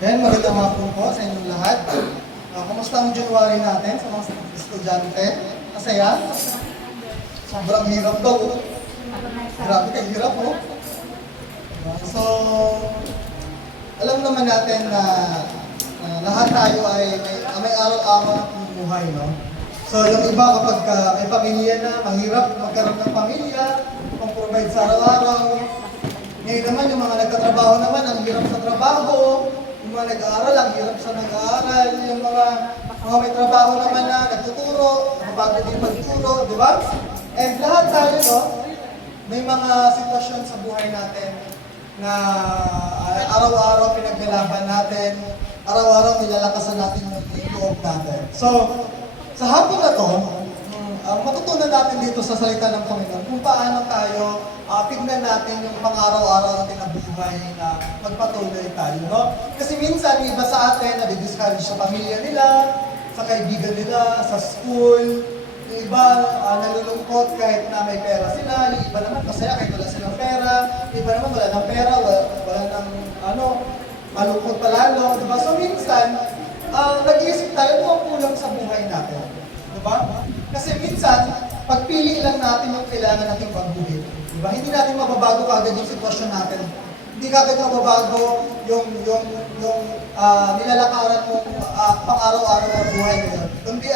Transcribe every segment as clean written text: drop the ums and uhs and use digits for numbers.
Then, magandang hapon po sa inyong lahat. Kumusta ang January natin sa mga estudyante? Masaya? Sobrang hirap daw. Grabe ka hirap, oh. So, alam naman natin na lahat tayo ay may araw-araw na pumumuhay, no? So, yung iba kapag may pamilya na, mahirap magkaroon ng pamilya, pang-provide sa araw-araw. Ngayon naman, yung mga nagtatrabaho naman, ang hirap sa trabaho. Yung mga nag-aaral, ang hirap sa nag-aaral. Yung mga may trabaho naman na nagtuturo, nakapagod din magturo, di ba? And lahat tayo, no? May mga sitwasyon sa buhay natin na araw-araw pinaglalaban natin, araw-araw nilalakasan natin yung loob natin. So, sa hapon na to, matutunan natin dito sa salita ng Panginoon kung paano tayo tignan natin yung pang-araw-araw natin na buhay na magpatuloy tayo. No? Kasi minsan, iba sa atin, nadi-discourage sa pamilya nila, sa kaibigan nila, sa school. Yung iba, nalulungkot kahit na may pera sila. Yung iba naman masaya kahit wala silang pera. Yung iba naman wala ng pera, wala ng malungkot palalo. Diba? So minsan, nag-iisip tayo kung ang kulang sa buhay natin. Diba? Kasi minsan, pagpili lang natin yung kailangan nating baguhin. Diba? Hindi natin mababago kagad yung sitwasyon natin. Hindi kagad mababago yung nilalakaran mo pang-araw-araw na buhay ngayon. Kundi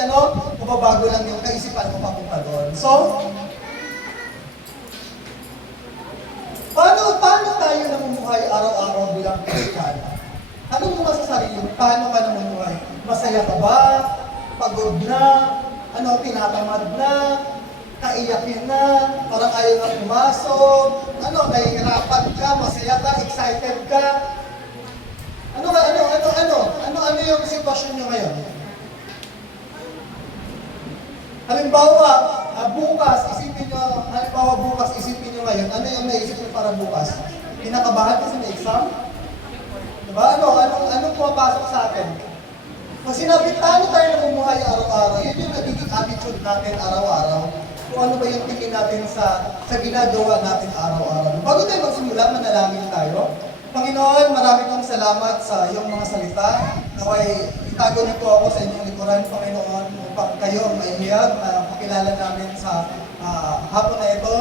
mababago lang yung kaisipan mo papunta doon. So, paano tayo namumuhay araw-araw bilang Kristiyan? Tanong mo sa sarili mo, paano ka namumuhay? Masaya ka ba? Pagod na? Tinatamad na? Kaiyakin na? Parang ayaw na pumasok? Nahihirapan ka? Masaya ka? Excited ka? Ano yung sitwasyon nyo ngayon? Halimbawa, bukas, isipin nyo ngayon, ano yung naisip nyo para bukas? Kinakabahan kasi may exam? Diba? Anong pumapasok sa atin? Pag sinabi, paano tayo namumuhay araw-araw, yun yung nagiging attitude natin araw-araw. Kung ano ba yung tingin natin sa ginagawa natin araw-araw. Bago tayo magsimula, manalangin tayo. Panginoon, marami kong salamat sa iyong mga salita. Naway, itago niyo po ako sa inyong likuran, Panginoon, upang kayo ang maihiyag na pakilala namin sa hapon na ito.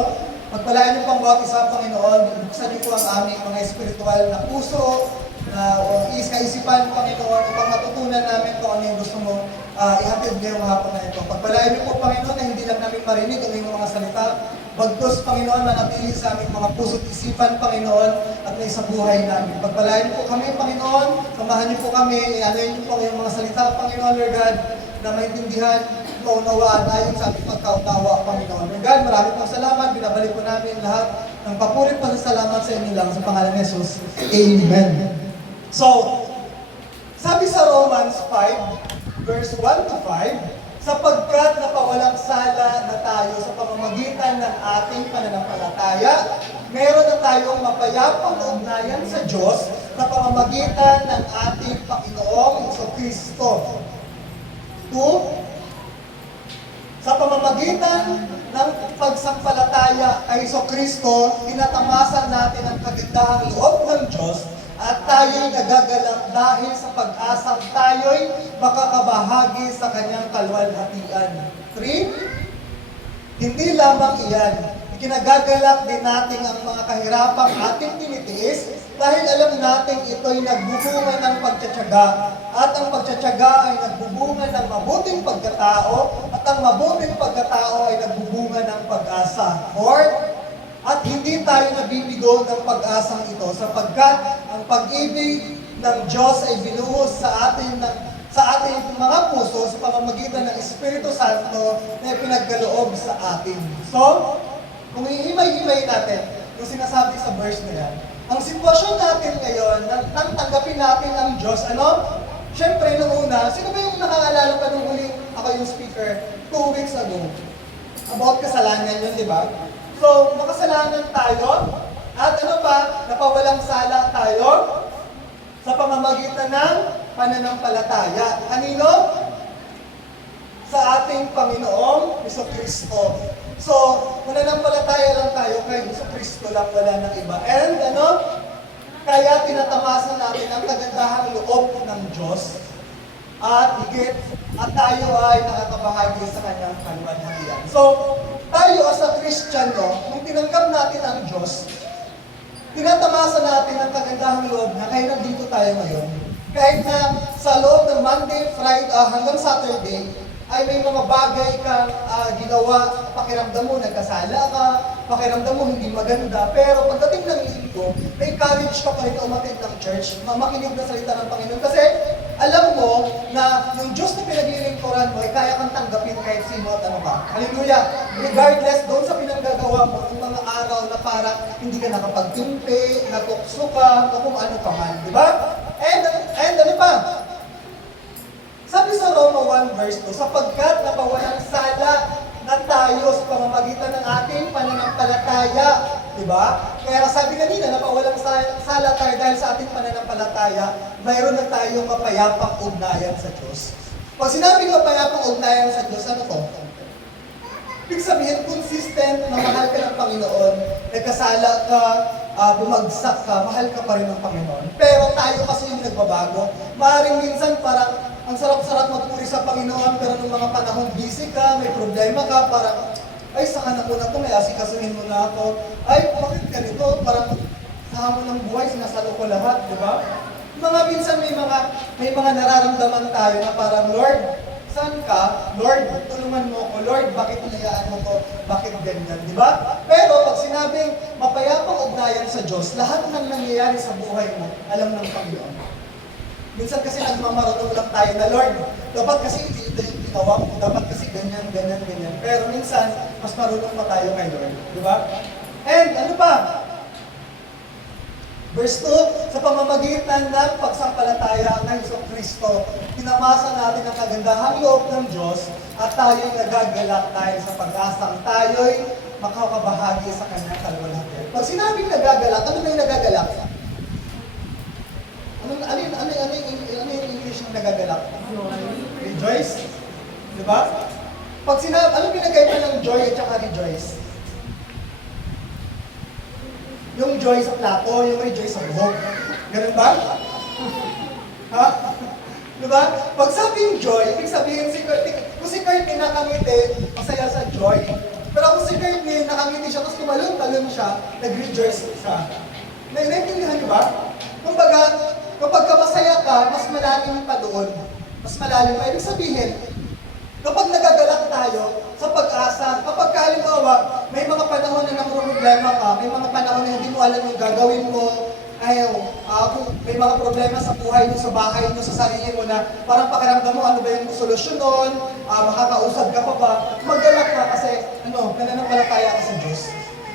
Pagpalain niyo pang bawat isa, Panginoon, buksan niyo po ang aming mga espiritual na puso, na kaisipan, Panginoon, upang matutunan namin kung ano yung gusto mo ihatid ngayong hapon na ito. Pagpalain niyo po, Panginoon, na hindi lang namin marinig ang iyong mga salita, bagkus, Panginoon, manatili sa aming mga puso't isipan, Panginoon, at may sa buhay namin. Pagpalain niyo po kami, Panginoon, samahan niyo po kami, i-anoyin niyo po ang iyong mga salita, Panginoon, Lord God, na maintindihan, maunawaan ayon sa aming pagkaunawa, Panginoon. Lord God, marami pong salamat, binabalik po namin lahat ng papurit pa sa salamat sa inyo lang, sa pangalan ni Jesus. Amen. So, sabi sa Romans 5, verse 1 to 5, sapagkat napawalang sala na tayo sa pamamagitan ng ating pananampalataya, meron na tayong mapayapang ugnayan sa Diyos sa pamamagitan ng ating Panginoong Jesucristo. 2, sa pamamagitan ng pagsampalataya kay Jesucristo, tinatamasan natin ang kagandahang loob ng Diyos at tayo'y nagagalak dahil sa pag-asang tayo'y makakabahagi sa kanyang kalwalhatian. 3, hindi lamang iyan. Ikinagagalak din natin ang mga kahirapang ating tinitiis dahil alam natin ito'y nagbubunga ng pagtsatsaga at ang pagtsatsaga ay nagbubunga ng mabuting pagkatao at ang mabuting pagkatao ay nagbubunga ng pag-asa. 4, at hindi tayo nabibigo ng pag-asang ito sapagkat ang pag-ibig ng Diyos ay binuhos sa ating mga puso sa pamamagitan ng Espiritu Santo na pinagkaloob sa atin. So, kung ihimay-himay natin yung sinasabi sa verse na yan, ang sitwasyon natin ngayon, nang tanggapin natin ang Diyos, Siyempre, noong una, sino ba yung nakaalala pa nung huling ako yung speaker 2 weeks ago? About kasalanan yun, di ba? So, makasalanan tayo, at napawalang sala tayo sa pamamagitan ng pananampalataya. Kanino? Sa ating Panginoong Jesucristo. So, mananampalataya lang tayo kay Jesucristo lang, wala ng iba. And Kaya tinatamasa natin ang kagandahang loob ng Diyos at higit at tayo ay nakakabahagi sa kanyang kaluwalhatian. So, tayo as a Christian, no, nung tinanggap natin ang Diyos, tinatamasa natin ang kagandahang loob na kaya nandito tayo ngayon. Kahit na sa loob ng Monday, Friday, hanggang Saturday, ay may mga bagay kang ginawa, pakiramdam mo, nagkasala ka, pakiramdam mo, hindi maganda. Pero pagdating ng linggo, may courage ka pa rin umatid ng church, makinig na salita ng Panginoon. Kasi alam mo na yung Diyos na pinaglilingkuran mo, ay kaya kang tanggapin kahit sino at ano ka. Hallelujah! Regardless doon sa pinanggagawa mo, yung mga araw na parang hindi ka nakapagtimpi, natukso ka, o kung ano ka man. Di ba? And ano pa? Sabi sa Roma 1 verse 2, sapagkat napawalang sala na tayo sa pamamagitan ng ating pananampalataya. Diba? Kaya sabi kanina, napawalang sala tayo dahil sa ating pananampalataya, mayroon na tayong mapayapang ugnayan sa Diyos. Pag sinabing mapayapang ugnayan sa Diyos, ano to? Ibig sabihin, consistent na mahal ka ng Panginoon, nagkasala ka, bumagsak ka, mahal ka pa rin ng Panginoon. Pero tayo kasi yung nagbabago. Maaaring minsan parang ang sarap-sarap magpuri sa Panginoon, pero nung mga panahon busy ka, may problema ka, parang, ay, saka na po na ito, may asikasuhin mo na ako. Ay, bakit ganito? Parang, sa hamon ng buhay, sinasalo ko lahat, di ba? Mga minsan may mga nararamdaman tayo na parang, Lord, saan ka? Lord, tulungan mo ako. Lord, bakit hinayaan mo ko? Bakit ganyan? Di ba? Pero pag sinabing mapayapang ugnayan sa Diyos, lahat ng nangyayari sa buhay mo, alam ng Panginoon. Minsan kasi nagmamarunong lang tayo na, Lord, dapat kasi ito yung ginawa mo, dapat kasi ganyan. Pero minsan, mas marunong pa tayo kay Lord. Di ba? And ano pa? Verse 2, sa pamamagitan ng pagsampalataya ng Hesus Kristo, tinamasa natin ang kagandahang loob ng Diyos at tayo'y nagagalak dahil sa pag-asang tayo'y makakabahagi sa kanyang kaluwalhatian. Pag sinabing nagagalak, ano ba yung nagagalak? Ano yung English ng nagagalak? Rejoice? Diba? Pag ano pinagkaiba ng joy at saka rejoice? Yung joy sa plato, yung rejoice sa buhok. Ganun ba? Ha? Diba? Pag sabing joy, ibig sabihin kung si Courtney nakangiti, masaya sa joy. Pero kung si Courtney nakangiti siya, tapos tumalon-talon siya, nag-rejoice siya. Naintindihan niyo ba? Kumbaga, kapag masaya ka, mas malalim pa doon. Mas malalim pa. Ibig sabihin, kapag nagagalak tayo sa pag-asa, kapag halimbawa, may mga panahon na problema ka, may mga panahon na hindi mo alam yung gagawin mo, kung may mga problema sa buhay mo, sa bahay mo, sa sarili mo na parang pakiramdam mo ano ba yung solusyon nun, makakausap ka pa ba, maggalak ka kasi nananampalataya ka sa Diyos.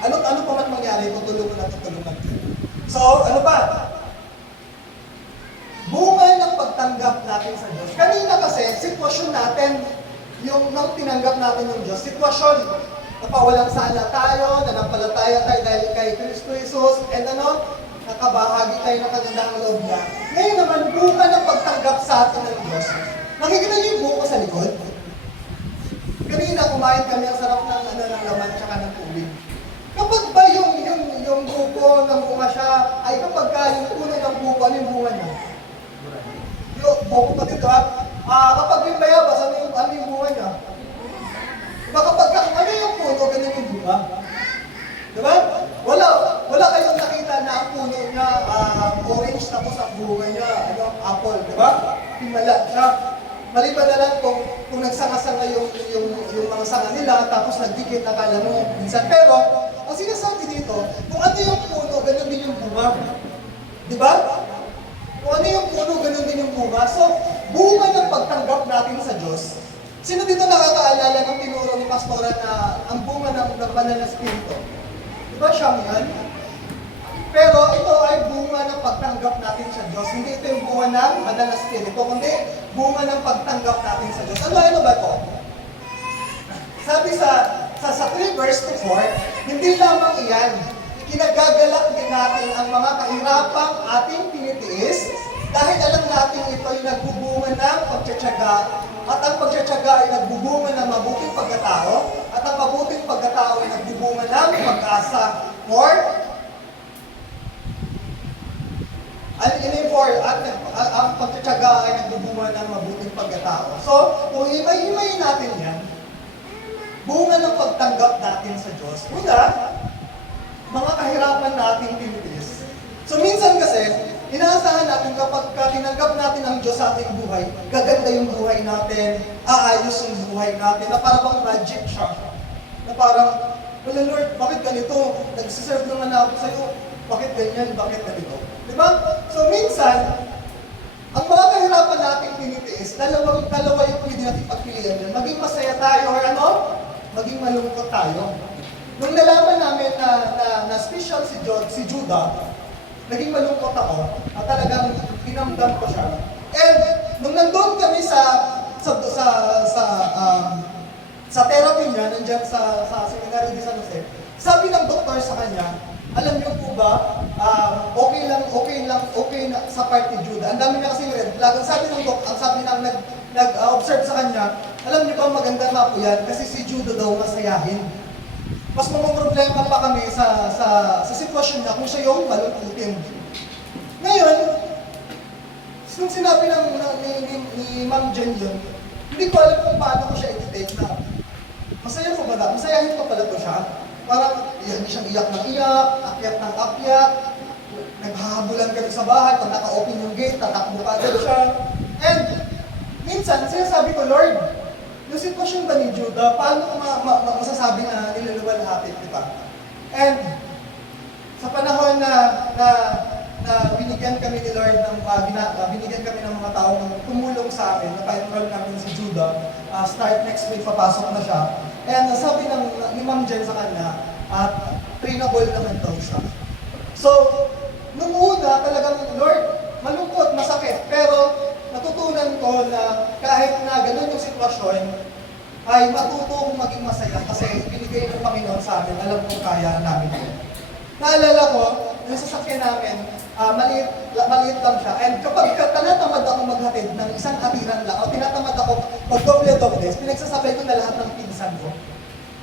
Ano pa man mangyari, tutulungan ka. So, ano ba? Bunga ng pagtanggap natin sa Diyos. Kanina kasi, sitwasyon natin, yung nang tinanggap natin ng Diyos, sitwasyon, napawalang sala tayo, nanampalataya tayo dahil kay Kristo Jesus, and nakabahagi tayo ng kagandahang loob niya. Ngayon naman, bunga ng pagtanggap sa atin ng Diyos. Nakikita niyo yung buko sa likod? Kanina, kumain kami ang sarap ng laman tsaka ng tubig. Kapag ba yung buko ng bunga siya, ay kapag yung puno ng buko, ano yung bunga niya? Yung buko pa dito kapag yung bayabas, ano yung bunga niya? Diba kapag ano yung puno, ganun yung bunga? Diba? Wala kayong nakita na ang puno niya orange tapos ang bunga niya apple, diba? Himala siya. Maliban na lang kung nagsanga-sanga yung mga sanga nila tapos nagdikit akala mo minsan. Pero ang sinasabi dito, kung ano yung puno, ganun din yung bunga. Diba? Kung ano yung puno, ganun din yung bunga. So, bunga ng pagtanggap natin sa Diyos. Sino dito nakakaalala ng tinuro ni Pastora na ang bunga ng banal na spirito? Diba siyang yan? Pero ito ay bunga ng pagtanggap natin sa Diyos. Hindi ito yung bunga ng banal na spirito, kundi bunga ng pagtanggap natin sa Diyos. Ano ba ito? Sabi sa 3 verse 4, hindi lamang iyan, kinagagalak din natin ang mga kahirapang ating tinitiis dahil alam natin ito ay nagbubunga ng pagtsatsaga at ang pagtsatsaga ay nagbubunga ng mabuting pagkatao at ang mabuting pagkatao ay nagbubunga ng pag-asa. For ang pagtsatsaga ay nagbubunga ng mabuting pagkatao. So, kung himay-himayin natin yan, bunga ng pagtanggap natin sa Diyos. Una, mga kahirapan nating tinitiis. So, minsan kasi, inaasahan natin kapag tinanggap natin ang Diyos sa ating buhay, gaganda yung buhay natin, aayos yung buhay natin, na parang magic siya. Na parang, wala Lord, bakit ganito? Nagsiserve naman ako sa'yo. Bakit ganyan? Bakit ganito? Diba? So minsan, ang mga kahirapan nating tinitiis, dalawa yung pwede natin pagpilian yan. Maging masaya tayo or ano? Maging malungkot tayo. Nung nalaman namin na special si Judah, naging malungkot ako at talagang pinamdam ko siya. And nung nandun kami sa therapy niya, nandyan sa seminary di San Jose, sabi ng doktor sa kanya, alam niyo po ba, okay na sa part ni Judah. Ang dami niya kasi red flag. Ang sabi ng doktor, ang sabi ng nag-observe sa kanya, alam niyo ba maganda nga po yan kasi si Judah daw masayahin. Mas problema pa kami sa sitwasyon niya kung siya yung malungkutin. Ngayon, nung sinabi ni Ma'am Jen yun, hindi ko alam kung paano ko siya i-take na. Masaya po ba na? Masayahin ko pala to siya. Parang hindi siyang iyak ng iyak, akyat ng akyat, naghahabulan kami sa bahay, pag naka-open yung gate, tatakbo ka agad siya. And minsan, sinasabi ko, Lord, yung sitwasyon ba ni Judah, paano ko masasabi na niluluwalhati kita? And sa panahon na binigyan kami ni Lord binigyan kami ng mga taong tumulong sa amin, na pa-enroll namin si Judah, start next week, papasok na siya. And sabi ni Ma'am Jen sa kanya, trainable naman daw siya. So, nung una talagang, Lord, malungkot, masakit, pero natutunan ko na kahit na ganun yung sitwasyon, ay matuto kong maging masaya kasi binigay ng Panginoon sa amin, alam kong kaya namin yun. Naalala ko, yung sasakyan namin, maliit lang siya. And kapag tinatamad ako maghatid ng isang atiran lang, o tinatamad ako mag-doble-dobles, pinagsasabay ko na lahat ng pinsan ko.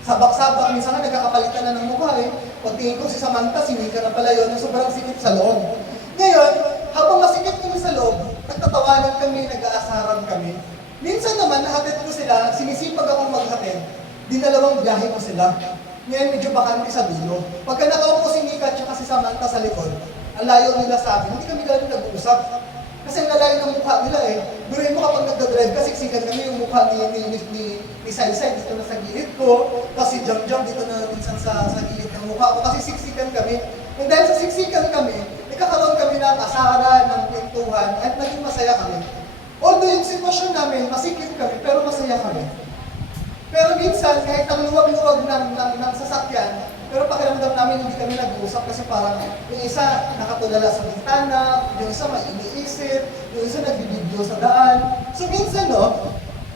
Sabak-sabak, minsan nga nagkakapalitan na ng mukha eh. Pag tingin ko si Samantha, sinika na pala yun, sobrang sikip sa loob. Ngayon, habang masikip kami sa loob, nagtatawanan kami, nag-aasaran kami. Minsan naman, nahatid ko sila, sinisipag akong maghatid, dinalawang biyahe ko sila. Ngayon, medyo bakante sa dulo. Pagka nakaupo si Mika at si Samantha sa likod, ang layo nila sa akin, hindi kami gano'n nag-uusap. Kasi ang lalayo ng mukha nila eh. Durin mo kapag nagdadrive ka, siksikan kami yung mukha ni Sai-Sai dito na sa gilid ko, tapos si Jam-Jam dito na minsan sa gilid ng mukha ko, kasi siksikan kami. And dahil sa siksikan kami, ikakaroon kami ng asaran, ng kwentuhan, at naging masaya kami. Although yung sitwasyon namin, masikip kami, pero masaya kami. Pero minsan, kahit ang luwag-luwag ng sasakyan, pero pakiramdam namin hindi kami nag-uusap kasi parang yung isa nakatulala sa bintana, yung isa may iniisip, yung isa nagbibideo sa daan. So minsan, no,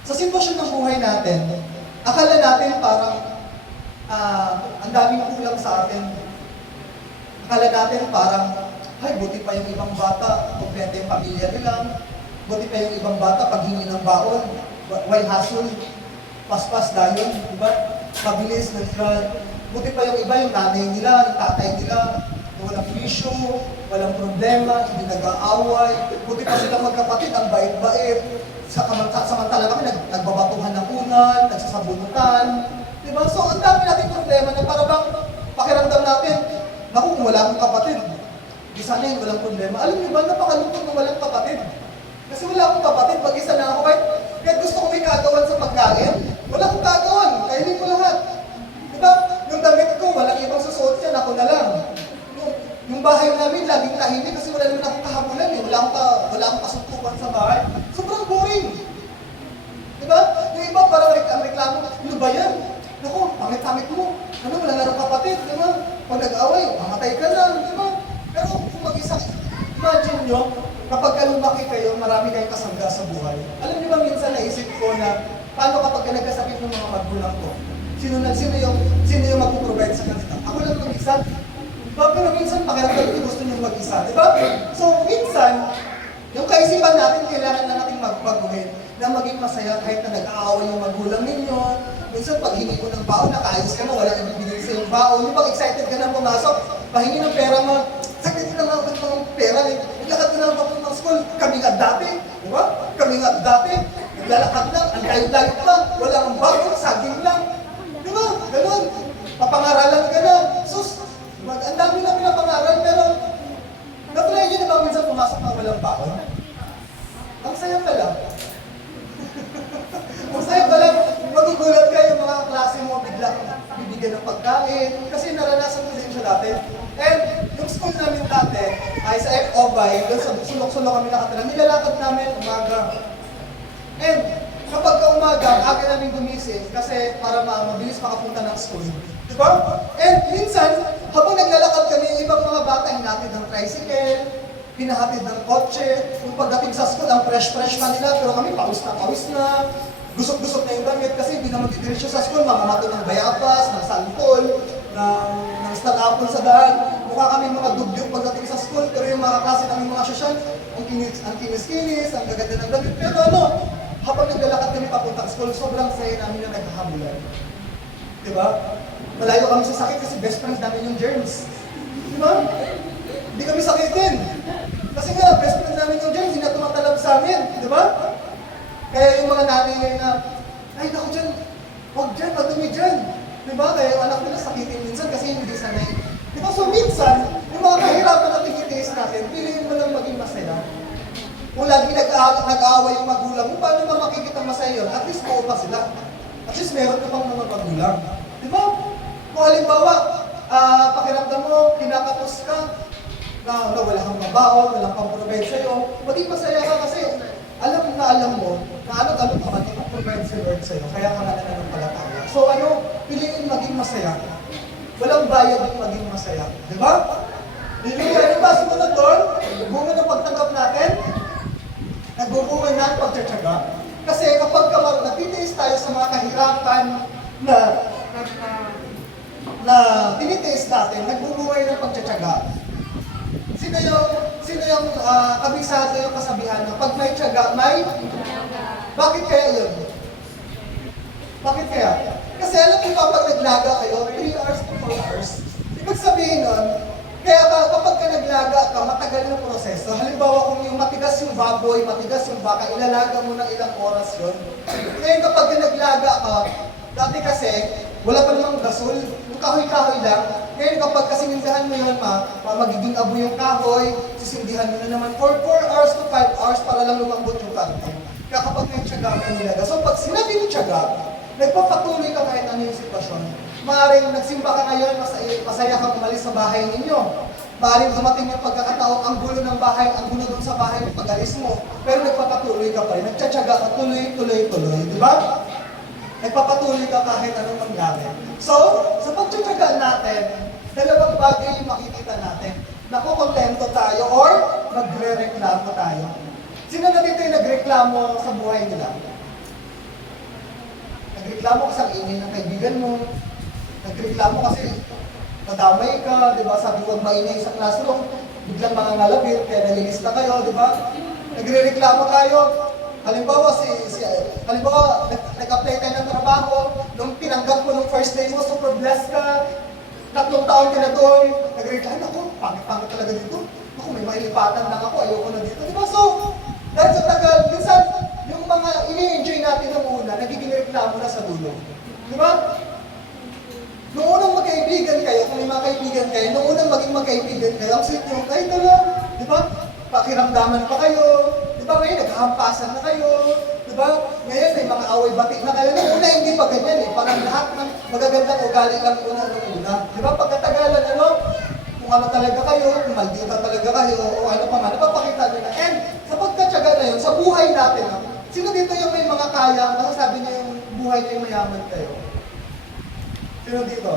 sa sitwasyon ng buhay natin, akala natin parang ang daming kulang sa atin. Akala natin parang, ay, buti pa yung ibang bata, kompleto yung pamilya nila. Buti pa yung ibang bata, paghingi ng baon, why hustle, paspas dayon, diba? Mabilis, buti pa yung iba, yung nanay nila, yung tatay nila, walang issue, walang problema, hindi nag-aaway. Buti pa silang magkapatid, ang bait-bait. Samantala kami, nagbabatuhan ng unan, nagsasabunutan. Diba? So, ang dami nating problema na para bang pakiramdam natin, naku, kung wala akong kapatid, di sana yun, walang problema. Alam niyo ba, napakalungkot na walang kapatid. Kasi wala akong kapatid, pag-isa na ako, kahit gusto ko may kagawan sa pagkain, wala akong kagawan, kainin ko lahat. Diba? Yung damit ko, walang ibang susuot yan, ako na lang. Yung bahay namin, laging tahimik kasi wala naman akong kahabulan eh. Wala akong kasuntukan sa bahay. Sobrang boring. Diba? Yung iba parang ang reklamo, ano ba yan? Naku, pangit-pangit mo. Ano, wala na ng kapatid, diba? Pag nag-away, mamatay ka na, diba? Pero kung mag-isa, imagine nyo, kapag lumaki kayo, marami kayong kasangga sa buhay. Alam niyo ba minsan naisip ko na paano kapag nagkasakit ng mga magulang ko? Sino yung mag-provide sa kanila? Ako lang mag-isa. Diba? Pero minsan pakiramdam ko gusto nyo mag-isa. Diba? So minsan, yung kaisipan natin, kailangan na natin magbaguhin na maging masaya kahit na nag-aaway yung magulang ninyo. Minsan pag hingi ko ng baon, nakaayos ka na, wala nang bibigay sa yung baon. Yung pag excited ka na pumasok, pahingi ng pera mo, sakit na nga ng pera. Naglakad ka na papuntang school. Kami nga dati, di ba? Kami nga dati, naglalakad lang, ang layo-layo pa, wala ang bago, saging lang. Di ba? Ganun. Papangaralan ka na. Sus, ang dami na pinapangaral, pero na-try nyo na ba minsan pumasok ng walang baon? Ang saya pala. Ang saya pala, magugulat kayo mga klase mo, bigla bibigyan ng pagkain. Kasi naranasan ko din siya dati. And yung school namin dati, ay sa FOBay, doon sa sulok-sulok kami nakatira, nilalakad namin umaga. And kapag umaga, aga namin gumising kasi para mabilis makapunta ng school. Diba? And minsan, habang naglalakad kami, yung ibang mga bata hinatid ng tricycle, hinahatid ng kotse. Yung pagdating sa school, ang fresh-fresh pa nila, pero kami pawis na. Gusok-gusok na yung damit kasi hindi naman didiretso sa school, mamamato ng bayabas, ng santol, ng star-apple sa daan. Mukha kami mga dugyot pagdating sa school, pero yung mga klase namin mga sosyal, ang kinis-kinis, ang gaganda ng damit. Pero habang naglalakad kami papuntang school, sobrang saya namin na nagkahabulan. Diba? Malayo kami sa sakit kasi best friends namin yung germs. Diba? Hindi kami sakitin. Kasi nga, best friends namin yung germs, hindi na tumatalab sa amin. Diba? Kaya yung mga nanay na, ay naku dyan, huwag dyan, madumi dyan. Diba? Kaya yung anak nila sakitin minsan kasi hindi sanay. Diba? So minsan, yung mga kahirapan na tinitiis natin, piliin mo lang maging masaya. Kung lagi nag-aaway yung magulang mo, paano ba makikita masaya yun? At least buo pa sila. At least meron ka pang mga magulang. Diba? Kung halimbawa, pakiramdam mo, kinakapos ka, na wala kang mabaon, walang pang-provide sa'yo, maging masaya ka kasi alam mo, na ano-ano ka man, ipag-provide si Lord sa'yo, kaya ka nga nananampalataya. So piliin maging masaya. Walang bayad yung maging masaya. Di ba? Ano ba sumunod doon? Bunga ng pagtanggap natin, nagbubunga na ang pagtsatsaga. Kasi kapag nagtitiis tayo sa mga kahirapan na tinitiis natin, nagbubunga ng pagtsatsaga. Sino yung kabisado yung kasabihan na pag may tiyaga, may? Bakit kaya yun? Bakit kaya? Kasi alam mo ba pag naglaga kayo, 3 hours to 4 hours, ibig sabihin nun, kaya kapag ka naglaga ka, matagal yung proseso. Halimbawa kung yung matigas yung baboy, matigas yung baka, ilalaga mo ng ilang oras yun. Ngayon kapag ka naglaga ka, dati kasi, wala pa namang gasol, yung kahoy-kahoy lang. Ngayon kapag kasindihan mo yun, magiging abo yung kahoy, sisindihan mo na naman for 4 hours to 5 hours para lang lumambot yung kante. Kaya kapag may tiyaga ka nilaga. So pag sinabi mo tiyaga, nagpapatuloy ka kahit ano yung sitwasyon. Maaaring nagsimba ka ngayon, masaya kang umalis sa bahay ninyo. Maaaring dumating yung pagkakataon, ang gulo ng bahay, ang gulo doon sa bahay, pag-alis mo. Pero nagpapatuloy ka pa rin, nagtsatsaga ka, tuloy. Di ba? Nagpapatuloy ka kahit anong mangyari. So, sa pagtsatsaga natin, dalawang bagay yung makikita natin. Nakukontento tayo or magre-reklamo tayo. Sino na dito yung nagreklamo sa buhay nila? Nagreklamo kasi ang ingay ng kaibigan mo. Nagreklamo kasi nadamay ka, di ba? Sabi ko, maingay sa classroom, biglang mga ngalabit, kaya nalilista kayo, di ba? Nagre-reklamo tayo. Halimbawa, nag-apply tayo ng trabaho, nung tinanggap ko nung first day mo, super blessed ka, 3 taon ka na doon, nag-reklamo ako, pangit-pangit talaga dito. Ako, may mailipatan lang ako, ayoko na dito. Di ba? So, dahil sa tagal, minsan, yung mga ini-enjoy natin ng una, nagiging reklamo na sa dulo. Di ba? Noong unang magkaibigan kayo, kung may mga kaibigan kayo, noong unang maging magkaibigan kayo, ang sweet nyo, kahit di ba? Pakiramdaman pa kayo, di ba? Ngayon, naghahampasan na kayo, di ba? Ngayon, may mga away-bati na kayo. Noong una, hindi pa ganyan eh. Parang lahat ng magagandang ugali lang una. Di ba? Pagkatagalan, kung ano talaga kayo, kung maldita talaga kayo, o ano pa man, napapakita nyo na. And sa pagkatsaga na yun, sa buhay natin, sino dito yung may mga kaya, masasabi niya yung buhay niya yung mayaman kayo? Sino dito?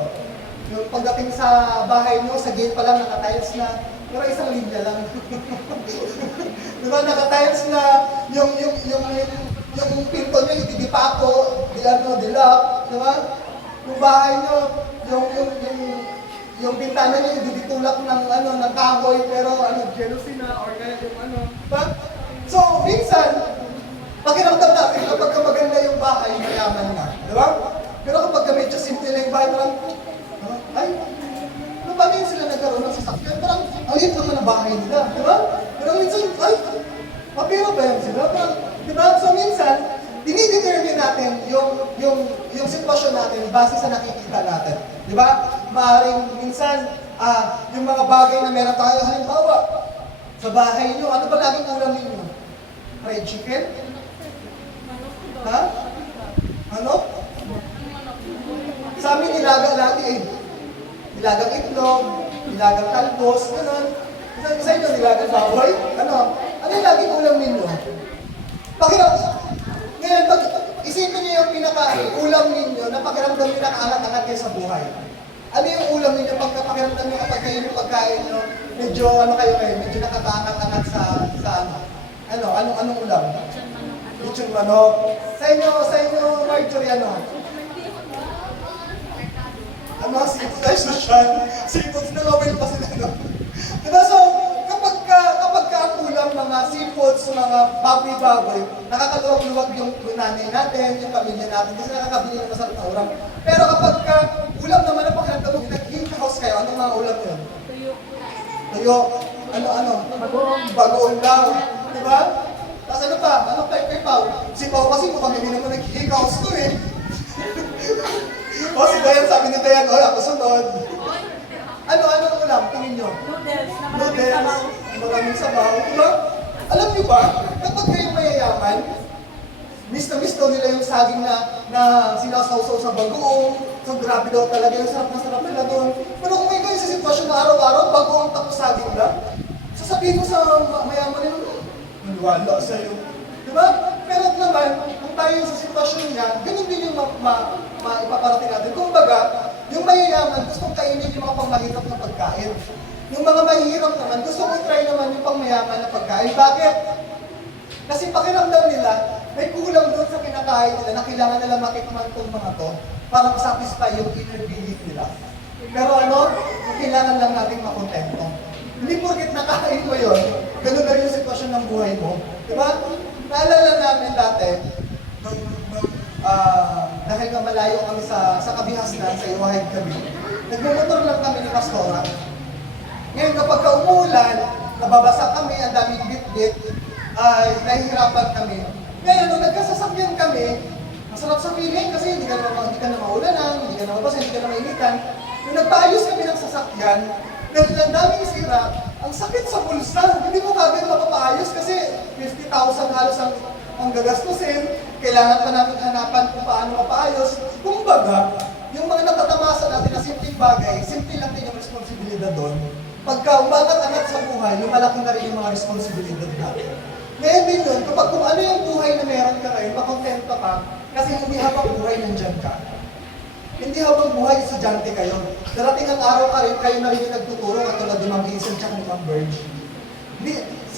Yung pagdating sa bahay nyo, sa gate pa lang, naka-tiles na, pero isang linya lang. Diba, naka-tiles na, yung pinto nyo, itidipako, dilap, diba? Yung bahay nyo, yung bintana nyo, itiditulak ng kahoy, pero jealousy na, or kaya yung diba? So, minsan, pakiramdam natin kapag maganda yung bahay, mayaman na, diba? Pero kapag medyo simple na yung bahay, parang, ay, paano yun sila nagkaroon ng sasakyan? Parang, ang liit naman ang bahay nila, di ba? Pero Pero minsan, ay, mapira ba yan sila? Diba? So minsan, dinidetermine natin yung sitwasyon natin base sa nakikita natin. Di ba? Maaaring minsan, yung mga bagay na meron tayo, halimbawa, sa bahay nyo, ano ba laging ulam ninyo? Fried chicken? Ha? Ano? Sa amin, nilaga lagi eh. Nilagang itlog, nilagang talbos, gano'n. Sa inyo, nilagang baboy? Ano? Ano yung laging ulam ninyo? Ngayon, isipin niyo yung pinaka-ulam ninyo na pakiramdam nyo nakaangat-angat kayo sa buhay. Ano yung ulam ninyo pakiramdam nyo kapag kayo yung pagkain nyo, medyo ano kayo ngayon, medyo nakakaangat-angat sa ano? Anong ulam? Lechon manok. Sa inyo, Marjorie, ano? Ano? Seafood ay social. Seafood na Nobel pa sila, no? Diba? So, kapag ang ulam, mga seafoods, mga baboy-baboy, nakakaluwag-luwag yung nanay natin, yung pamilya natin, kasi nakakabili ng masarap na ulam. Pero kapag ulam naman ang pakiramdam mo, nag-in-house kayo, anong mga ulam yun? Tuyo. Ano? Bagoong daw. Diba? Tapos ano pa? Ano pa kay Pao? Si Pao kasi mukhang hindi naman nag-house to eh. O si Dayan, sabi ni Dayan, ako sunod. Anong ulam? Tingin nyo? Noodles. Maraming sabaw. Diba? Alam nyo ba, kapag kayong mayayaman, miss daw nila yung saging na sinasawsaw sa bagoong. So grabe daw talaga yung sarap na sarap nila doon. Pero kung ikaw yung sa sitwasyon na araw-araw, bagoong tapos saging lang, sasabihin mo sa mayaman nila, maniwala sa'yo. Diba? Pero naman, kung tayo sa sitwasyon niya, ganun din yung maipaparating natin. Kung baga, yung mayayaman, gustong kainin yung mga pangmahirap na pagkain. Yung mga mahirap naman, gusto ko try naman yung pangmayaman na pagkain. Bakit? Kasi pakiramdam nila, may kulang doon sa kinakain nila na kailangan nila matikman itong mga to para masatisfy yung inner being nila. Pero kailangan lang natin makontento. Hindi porket nakain mo yun, ganun na rin yung sitwasyon ng buhay mo. Diba? Naalala namin dati, dahil nga malayo kami sa Kabihasnan, sa Iwahig kami, nagmumotor lang kami ni Pastora. Ngayon kapag umuulan, nababasa kami, ang daming bit-bit, ay nahihirapan kami. Ngayon, nung nagkasasakyan kami, masarap sa feeling kasi hindi ka na maulanan, hindi ka na mabasa, hindi ka na mainitan. Nung nagpaayos kami ng sasakyan, dahil ang daming sira, ang sakit sa bulsa. Hindi mo kagad mapapaayos kasi 50,000 halos ang gagastusin. Kailangan pa namin hanapan kung paano mapaayos. Kumbaga, yung mga natatamasa natin na simpleng bagay, simple lang din yung responsibilidad doon. Pagka umangat-angat sa buhay, lumalaki na rin yung mga responsibilidad natin. Ngayon din yun, kapag kung ano yung buhay na meron ka ngayon, makontento ka, kasi hindi habang buhay nandyan ka. Hindi habang buhay, estudyante kayo. Darating ang araw kayo na rin yung nagtuturo, katulad ni Ma'am Hazel tsaka ni Ma'am Berge.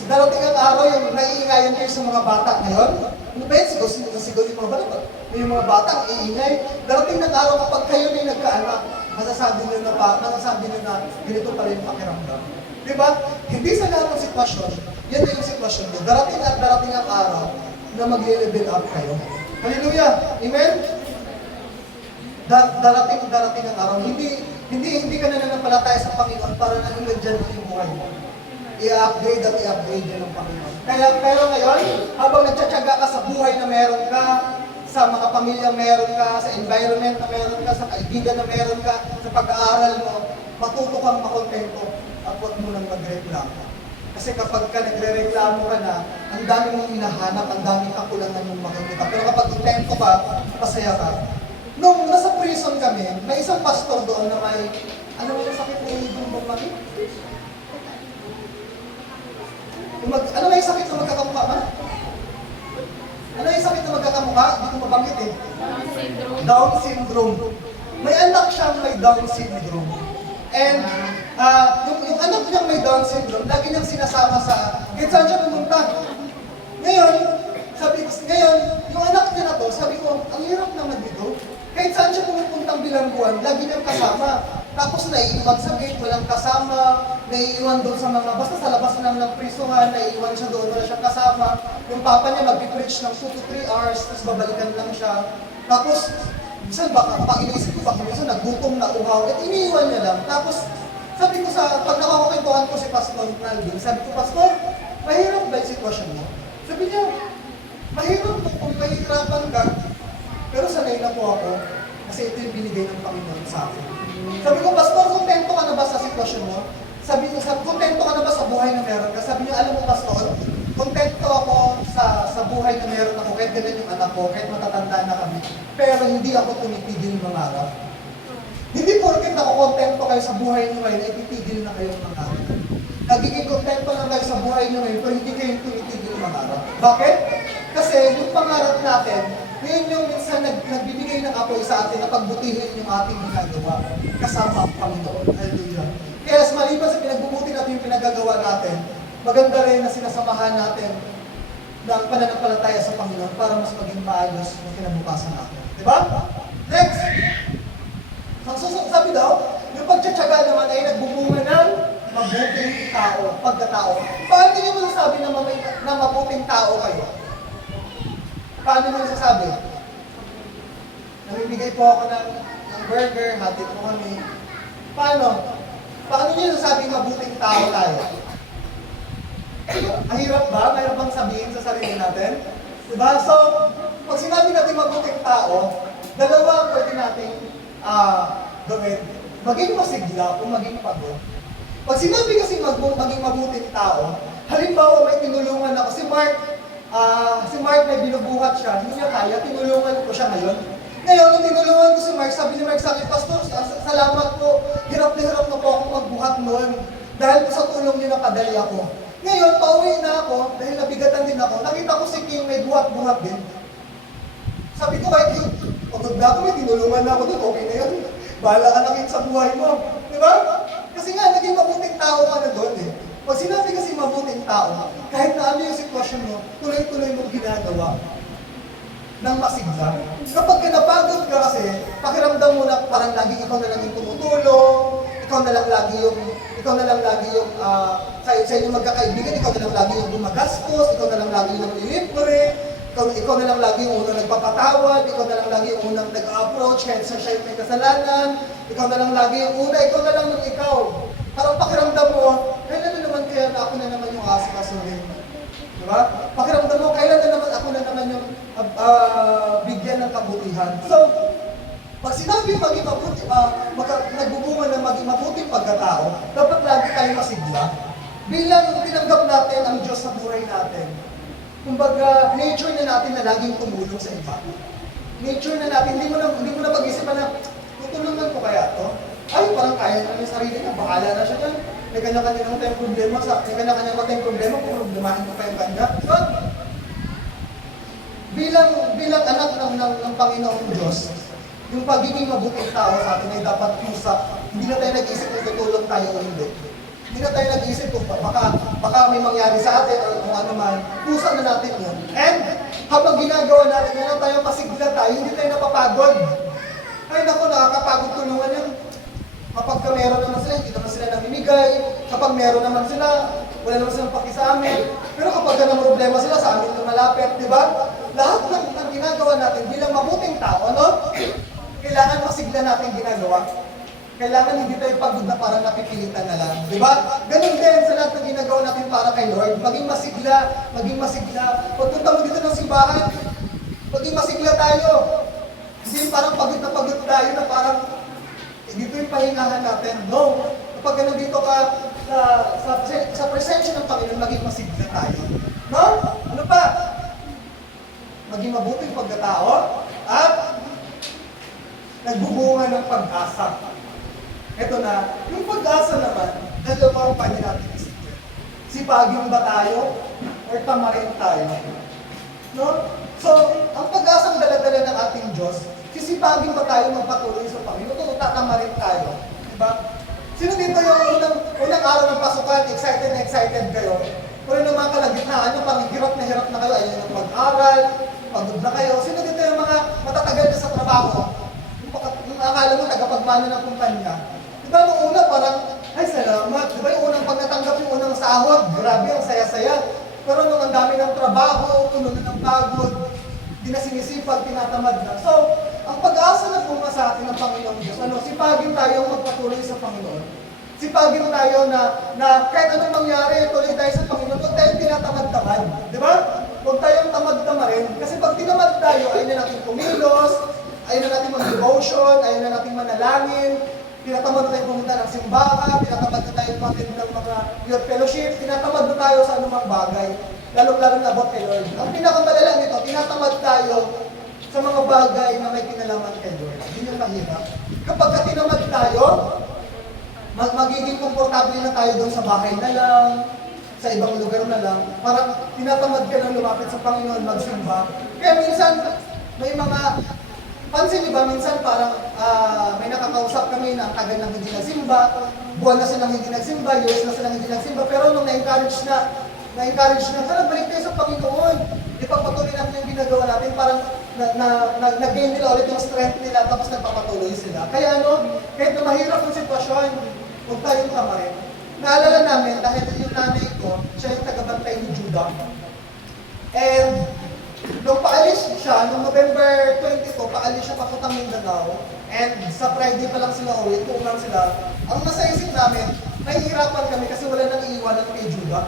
Darating ang araw yung naiingayan kayo sa mga bata ngayon. Ano ba yun? Sigaw yung mga bata. Yung mga bata ang iingay. Darating ng araw kapag kayo na yung nagkaanak, masasabi nyo na ganito pa rin pakiramdam. Diba? Hindi sa lahat ng sitwasyon, yan na yung sitwasyon mo. Darating ang araw na mag-level up kayo. Hallelujah! Amen? Darating ang araw. Hindi ka na nanampalataya sa Panginoon para nahulad dyan yung buhay mo. I-upgrade yan ng Panginoon. Pero ngayon, habang nagtsatsaga ka sa buhay na meron ka, sa mga pamilya meron ka, sa environment na meron ka, sa kaibigan na meron ka, sa pag-aaral mo, matuto kang makontento at huwag mo nang magreklamo. Kasi kapag ka nagre-reklamo ka na, ang dami mong hinahanap, ang dami kakulangan mong makikita. Pero kapag kontento ka, masaya ka. Nung nasa prison kami, may isang pastor doon na may, ano yung sakit na yung mami? Ano yung sakit na magkakamukha ba? Ano yung sakit na magkakamukha? Hindi ko mabanggit eh. Down syndrome. May anak siyang may Down syndrome. And yung anak niyang may Down syndrome, lagi niyang sinasama sa, kahit saan siya pumunta. Ngayon, yung anak niya na to, sabi ko, ang hirap naman dito. Kahit saan siya pumupuntang bilangguan, lagi niyang kasama. Tapos naiiwan sa gate, walang kasama, naiiwan doon sa mga, basta sa labas lang ng prisuhan, naiiwan siya doon, wala siyang kasama. Yung papa niya mag-preach ng 2 to 3 hours, tapos babalikan lang siya. Tapos, minsan pag iniisip ko, baka minsan nagutom na uhaw, at iniiwan niya lang. Tapos, sabi ko pag nakakakwentuhan ko si Pastor Nalvin, sabi ko, Pastor, Mahirap ba yung sitwasyon mo? Sabi niya, mahirap po kung mahirapan ka, pero sanay na po ako kasi ito yung binigay ng Panginoon sa akin. Sabi ko, Pastor, kontento ka na ba sa sitwasyon mo? Sabi niya, kontento ka na ba sa buhay na meron ka? Sabi niya, alam mo, Pastor, kontento ako sa buhay na meron ako, kahit ganun yung anak ko, kahit matatanda na kami, pero hindi ako tumitigil mangarap. Hindi porket ako kontento kayo sa buhay niyo ngayon, ay titigil na kayo mangarap. Nagiging kontento lang kayo sa buhay niyo ngayon, pero hindi kayo tumitigil mangarap. Bakit? Kasi yung pangarap natin, yun yung minsan nagbibigay ng apoy sa atin na pagbutihin yung ating ginagawa kasama ang Panginoon. Hallelujah. Kaya maliban sa pinagbubuti natin yung pinagagawa natin, maganda rin na sinasamahan natin ng pananampalataya sa Panginoon para mas maging maayos yung kinabukasan natin. Diba? Next! Ang susunod, sabi daw, yung pagtsatsaga naman ay nagbubunga ng mabuting tao, pagkatao. Paano niyo masasabi na mabuting tao kayo? Paano mo nasasabi? Namimigay po ako ng burger, hatid po kami. Paano? Paano niyo nasasabi mabuting tao tayo? Ang hirap ba? Mayroon bang sabihin sa sarili natin? Diba? So, pag sinabi natin mabuting tao, dalawa ang pwede natin gawin. Maging masigla o maging pagod. Pag sinabi kasi maging mabuting tao, halimbawa may tinulungan ako, si Mark may binubuhat siya, hindi niya kaya, tinulungan ko siya ngayon. Ngayon, nung tinulungan ko si Mark, sabi ni Mark sa akin, Pastor, salamat po, hirap na po ako magbuhat noon. Dahil po sa tulong niyo napadali ako. Ngayon, pauwi na ako, dahil nabigatan din ako, nakita ko si King may buhat-buhat din. Sabi ko, kay King, pagod na ako, may tinulungan na ako doon, okay na yun. Bahala ka na King sa buhay mo. Diba? Kasi nga, naging mabuting tao ka na doon eh. Pag sinabi kasi mabuting tao, kahit na ano yung sitwasyon mo, tuloy-tuloy mong ginagawa ng masigla. Kapag napagod ka kasi, pakiramdam mo na parang lagi ikaw na lang yung tumutulong, ikaw na lang lagi yung sa inyong magkakaibigan, ikaw na lang lagi yung gumagastos, ikaw na lang lagi yung nililibre, ikaw na lang lagi yung unang nagpapatawad, ikaw na lang lagi yung unang nag-approach, kahit siya yung may kasalanan, ikaw na lang lagi yung una, ikaw na lang yung ikaw. Parang pakiramdam mo, kailan na naman kaya na ako na naman yung asikasuhin? Diba? Pakiramdam mo, kailan na naman ako na naman yung bigyan ng kabutihan? So, pag sinabi maging mabuti, nagbubunga ng maging mabuting pagkatao, dapat lagi tayong masigla. Bilang tinanggap natin ang Diyos sa buhay natin, kumbaga, nature na natin na laging tumulong sa iba. Nature na natin, hindi mo na pag-isipan na, tutulungan ko kaya to? Ay, parang kaya na yung sarili niya, bahala na siya dyan. May kanya-kanya ng tayong problema, may kanya-kanya pa tayong problema kung problemahin ko pa yung kanya. So, bilang anak ng Panginoong Diyos, yung pagiging mabuting tao sa atin ay dapat pusa. Hindi na tayo nag-isip kung tutulong tayo o hindi. Hindi na tayo nag-isip kung baka may mangyari sa atin o kung ano man. Pusa na natin yun. And habang ginagawa natin yan, tayo pasigla tayo, hindi tayo napapagod. Ay naku, nakakapagod tulungan yun. Kapag meron naman sila, hindi naman sila namimigay. Kapag meron naman sila, wala naman silang paki sa amin. Pero kapag ganang problema sila, sa amin na malapit, di ba? Lahat ng ginagawa natin bilang mabuting tao, ano? Kailangan masigla natin ginagawa. Kailangan hindi tayo pagod na parang napipilitan na lang. Di ba? Ganun din sa lahat ng ginagawa natin para kay Lord. Maging masigla, maging masigla. Pagpunta mo dito ng simbahan, maging masigla tayo. Hindi parang pagod tayo na parang dito yung pahingahan natin. No. Kapag nandito ka sa presensya ng Panginoon, maging masigla tayo. No? Ano pa? Maging mabuting pagkatao at nagbubunga ng pag-asa. Ito na, yung pag-asa naman, dalawa ang pwede natin isipin. Sipagin ba tayo or tamarin tayo? No? So, ang pag-asang dala-dala ng ating Diyos, sisipagin ba tayo magpatuloy sa Panginoon o tatamarin tayo? Diba? Sino dito yung unang araw ng pasukan, excited kayo? Pero yung mga kalagitnaan nyo, parang hirap na kayo, ayaw nyo mag-aral, pagod na kayo. Sino dito yung mga matatagal na sa trabaho? Yung akala mo, tagapagmano ng kumpanya. Diba nung una, parang, ay salamat. Diba yung unang pag natanggap yung unang sahod, grabe, ang saya-saya. Pero nung ang dami ng trabaho, tunog ng pagod, hindi na sinisipag, tinatamad na. So, ang pag-asa na bunga sa atin ng Panginoong Diyos, sipagin tayo magpatuloy sa Panginoon. Sipagin tayo na kahit anong mangyari, tuloy tayo sa Panginoon. Huwag tayong tinatamad-tamad. Di ba? Huwag tayong tamad-tama rin. Kasi pag tinamad tayo, ayaw na natin kumilos, ayaw na natin mag-devotion, ayaw na natin manalangin, tinatamad na tayo pumunta ng simbahan, tinatamad na tayo pumunta ng mga youth fellowship, tinatamad na tayo sa anumang bagay, lalo-lalo na about kay Lord. Ang pinakamalala nito, tinatamad tayo sa mga bagay na may kinalaman kay Lord. Yun yung mahirap. Kapag tinamad tayo, magiging komportable na tayo doon sa bahay na lang, sa ibang lugar na lang, parang tinatamad ka na lumapit sa Panginoon, magsimba. Kaya minsan, may mga, pansin niyo ba, minsan parang may nakakausap kami na ang tagal nang hindi nagsimba, buwan na silang hindi nagsimba, years na silang hindi nagsimba, pero nung na-encourage na, tara, balik tayo sa Panginoon. Ipagpatuloy natin yung ginagawa natin, parang nag-gain nila ulit yung strength nila, tapos nagpapatuloy sila. Kaya kahit na mahirap yung sitwasyon, huwag tayong tamarin. Naalala namin, dahil yung nanay ko, siya yung tagabantay ni Judah. And, nung paalis siya, nung November 22, paalis siya papuntang Mindanao. And sa Friday pa lang sila uwi, lang sila. Ang nasa isip namin, nahihirapan kami kasi wala nang iiwanan kay Judah.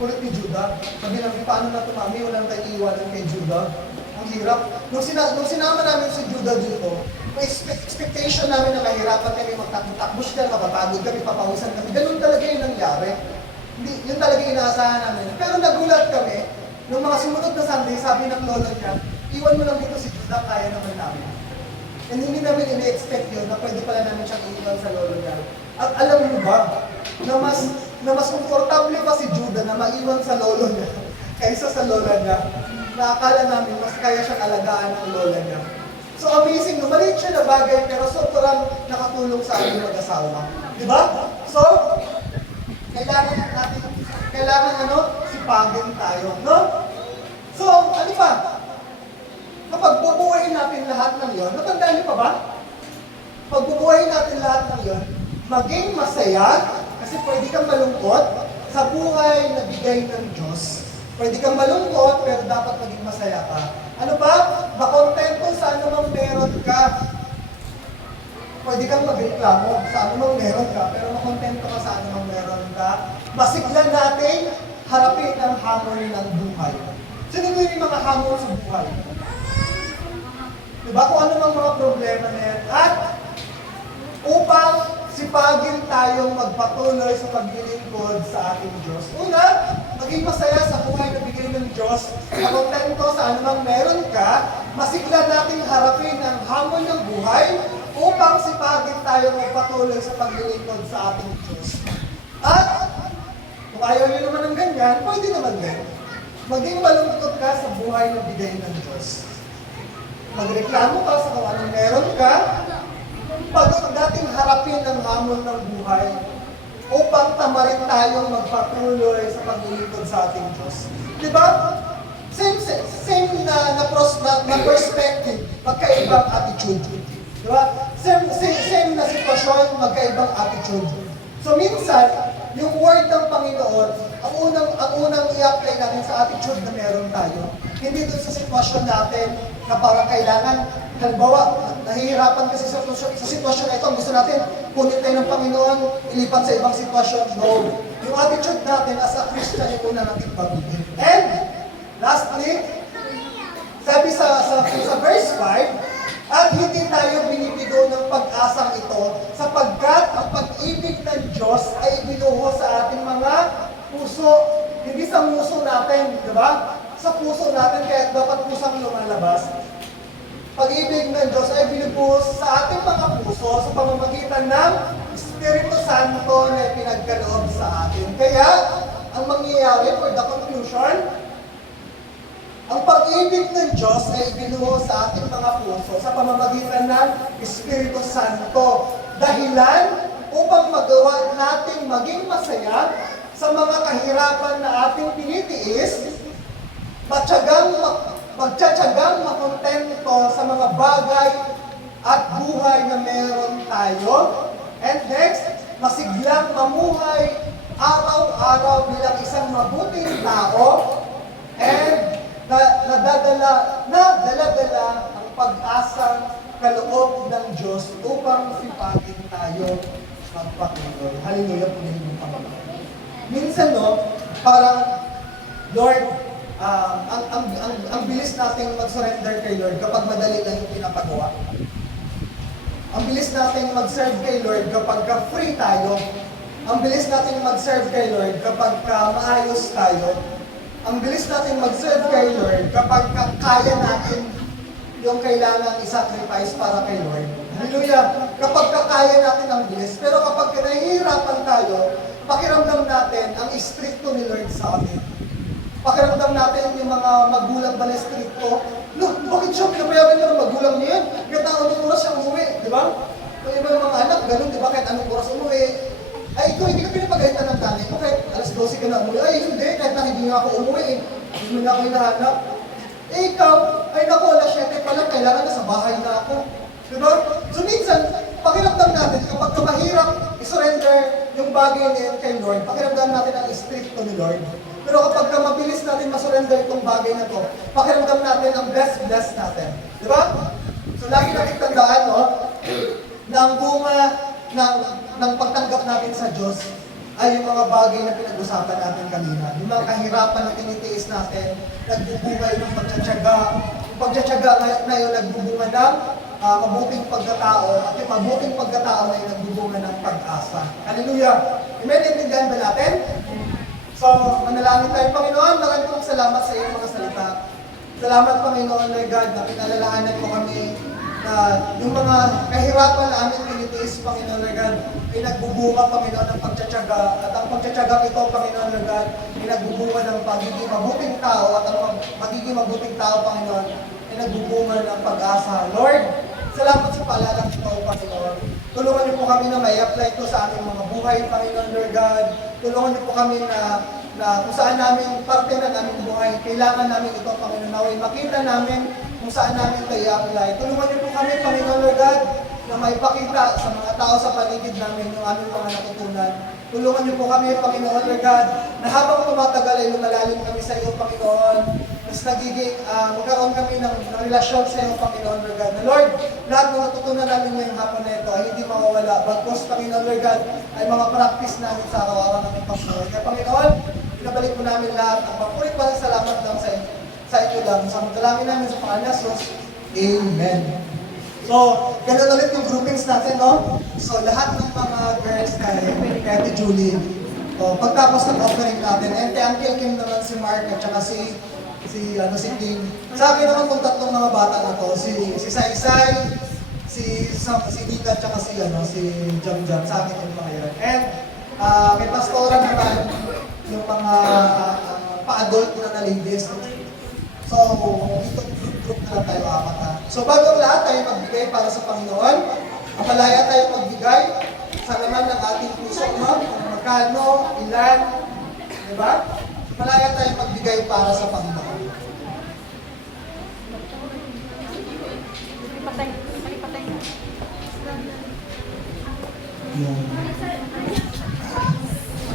Kulit ni Judah. Sabi namin, paano na tumami, wala nang iiwanan kay Judah. Ang hirap. Nung sinama namin si Judah dito, may expectation namin na mahirapan kami magtakbo siya, mapapagod kami, papawisan kami. Ganun talaga yung nangyari. Yun talaga yung inaasahan namin. Pero nagulat kami, nung mga sumunod na Sunday, sabi ng lolo niya, iwan mo lang dito si Judah, kaya naman namin. And hindi namin ini-expect yun, na pwede pala namin siyang iwan sa lolo niya. At alam mo ba, na mas komportable pa si Judah na maiwan sa lolo niya, kaysa sa lola niya. Naakala namin, mas kaya siyang alagaan ng lola niya. So amazing, no? Maliit siya na bagay, pero sobrang nakatulong sa aming mag-asawa. Di ba? So, kailangan sipagin tayo, no? So, ano pa? Kapag bubuhayin natin lahat ng yon, natandaan niyo pa ba? Pag bubuhayin natin lahat ng yon, maging masaya, kasi pwede kang malungkot sa buhay na bigay ng Diyos. Pwede kang malungkot, pero dapat maging masaya ka. Ano ba? Makontento sa anumang meron ka. Pwede kang magreklamo sa anumang meron ka, pero makontento ka sa anumang meron ka. Masiglan natin harapin ang hamon ng buhay. Sino mo yung mga hamon sa buhay? Diba? Kung ano mang mga problema na yan. At upang sipagin tayong magpatuloy sa paglilingkod sa ating Diyos. Una, maging masaya sa buhay na bigay ng Diyos. Makontento sa anumang meron ka, masigla nating harapin ang hamon ng buhay upang sipagin tayong magpatuloy sa paglilingkod sa ating Diyos. At kung ayaw nyo naman ng ganyan, pwede naman din. Maging malungkot ka sa buhay na bigay ng Diyos. Magreklamo ka sa kung anong meron ka, pagod nating harapin ang hamon ng buhay upang tamarin tayong magpatuloy sa paglilingkod sa ating Diyos. Diba? Same na perspective, magkaibang attitude. Diba? Same na sitwasyon, magkaibang attitude. So minsan, yung word ng Panginoon, ang unang i-apply natin sa attitude na meron tayo. Hindi dun sa sitwasyon natin na parang kailangan, halimbawa, nahihirapan kasi sa sitwasyon na ito, gusto natin, punit tayo ng Panginoon, ilipat sa ibang sitwasyon. No. Yung attitude natin as a Christian, yung una natin pagiging. And, lastly, sabi sa verse 5, at hindi tayo binibigo ng pag-asang ito sapagkat ang pag-ibig ng Diyos ay binuho sa ating mga puso. Hindi sa muso natin, di ba? Sa puso natin, kaya dapat pusang lumalabas. Pag-ibig ng Diyos ay binubuhos sa ating mga puso sa pamamagitan ng Espiritu Santo na pinagkaloob sa atin. Kaya, ang mangyayari for the conclusion, ang pag-ibig ng Diyos ay binuho sa ating mga puso sa pamamagitan ng Espiritu Santo. Dahilan upang magawa nating maging masaya sa mga kahirapan na ating tinitiis, magtsatsagang makontento sa mga bagay at buhay na meron tayo. And next, masiglang mamuhay araw-araw bilang isang mabuting tao and nadadala ang pag-asang kaloob ng Diyos upang sipagin tayo magpatuloy. Hallelujah, punihin yung Panginoon. Minsan, no, parang, Lord, ang bilis natin mag-surrender kay Lord kapag madali lang yung pinapagawa. Ang bilis natin mag-serve kay Lord kapag free tayo. Ang bilis natin mag-serve kay Lord kapag maayos tayo. Ang bilis natin mag-serve kay Lord kapag kaya natin yung kailangang i-sacrifice para kay Lord. Hallelujah! Kapag kaya natin ang bilis. Pero kapag nahihirapan tayo, pakiramdam natin ang istrikto ni Lord sa atin. Pakiramdam natin yung mga magulang ba na istrikto. Look, bakit siya pinapayagan niya ng magulang niya yan? Kahit anong oras siya umuwi, di ba? Kung iba yung mga anak, ganun, di ba? Kahit anong oras umuwi. Ay, ito, hindi ka pinapagalitan ng tanay ko. Kahit alas 12 ka na umuwi. Ay, hindi, kahit na hindi nga ako umuwi eh. Hindi mo na ako hinahanap. Eh, ikaw, ay naku, alas 7 pa lang, kailangan na sa bahay na ako. Di ba? So, minsan, pakiramdam natin, kapag mahirap i-surrender yung bagay na yan kay Lord, pakiramdam natin ang stricto ni Lord. Pero kapag mabilis natin masurrender itong bagay na to, pakiramdam natin ang bless natin. Di ba? So, lagi natin tandaan, no? Na ang bunga ng pagtanggap natin sa Diyos ay yung mga bagay na pinag-usapan natin kanina. Yung mga kahirapan na tinitiis natin, nagbubunga yung pagtsatsaga. Yung pagtsatsaga na yun, nagbubunga ng mabuting pagkatao. At yung mabuting pagkatao na yun, nagbubunga ng pag-asa. Hallelujah! Amen? Intindihan ba natin? So, manalangin tayo, Panginoon. Maraming pong salamat sa iyong mga salita. Salamat, Panginoon, Lord God, na pinalalahanan mo kami na yung mga kahirapan na aming tinitiis, Panginoon, Lord God, ay nagbubunga, Panginoon, ng pagtsatsaga. At ang pagtsatsaga ito, Panginoon, Lord God, ay nagbubunga ng pagiging mabuting tao. At ang pagiging mabuting tao, Panginoon, ay nagbubunga ng pag-asa. Lord, salamat sa paalalang ito, Panginoon. Tulungan niyo po kami na may apply ito sa aming mga buhay, Panginoon, Lord God. Tulungan niyo po kami na kung saan namin parte ng aming buhay, kailangan namin ito, Panginoon, naway makita namin kung saan namin ito i-apply. Tulungan niyo po kami, Panginoon, Lord God, na maipakita sa mga tao sa paligid namin yung aming mga natutunan. Tulungan niyo po kami, Panginoon, Lord God, na habang tumatagal ay lumalalim kami sa iyo, Panginoon. Mas magkaroon kami ng relasyon sa iyo, Panginoon, Lord God. Na Lord, lahat ng natutunan namin ngayong hapon na ito ay hindi mawawala. Bagkos, Panginoon, Lord God, ay mga practice namin sa araw-araw namin pagsusunod. Kaya, Panginoon, pinabalik mo namin lahat. Ang mapulit pa ng salamat lang sa inyo lang. Sa magdalangin namin sa pangalan ng Jesus. Amen. So, ganun ulit yung groupings natin, no? So, lahat ng mga girls kay Ate Julie, pagtapos ng offering natin, and kay Uncle Kim naman si Mark at saka si Tim. Sa akin naman kung tatlong mga bata na to, si Saysay, si Nika, at saka si Jam. Sa akin yung mga yan. And kay Pastora naman, yung mga pa-adult na ladies. So, dito group na lang tayo apat ha. So, bago ang lahat tayo magbigay para sa Panginoon, malaya tayo magbigay sa laman ng ating puso, no? Magkano, ilan, di ba? Malaya tayo magbigay para sa Panginoon. Patay. Yung